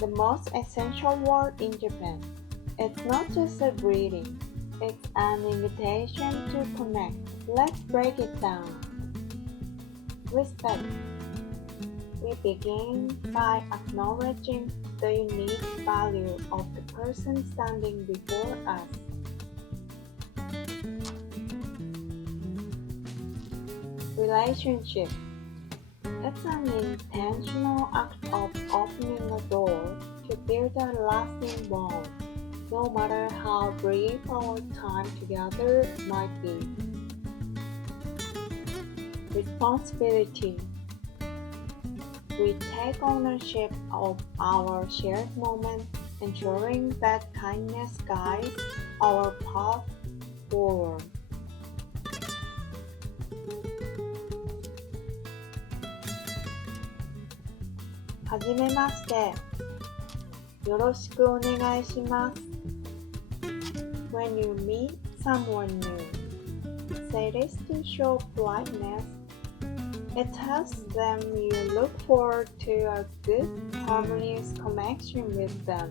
the most essential word in Japan. It's not just a greeting, it's an invitation to connect. Let's break it down. Respect. We begin by acknowledging the unique value of the person standing before us. Relationship. It's an intentional act of opening a door to build a lasting bond, no matter how brief our time together might be. Responsibility. We take ownership of our shared moments, ensuring that kindness guides our path forward. はじめまして。よろしくお願いします。When you meet someone new, say this to show politeness. It tells them you look forward to a good, harmonious connection with them.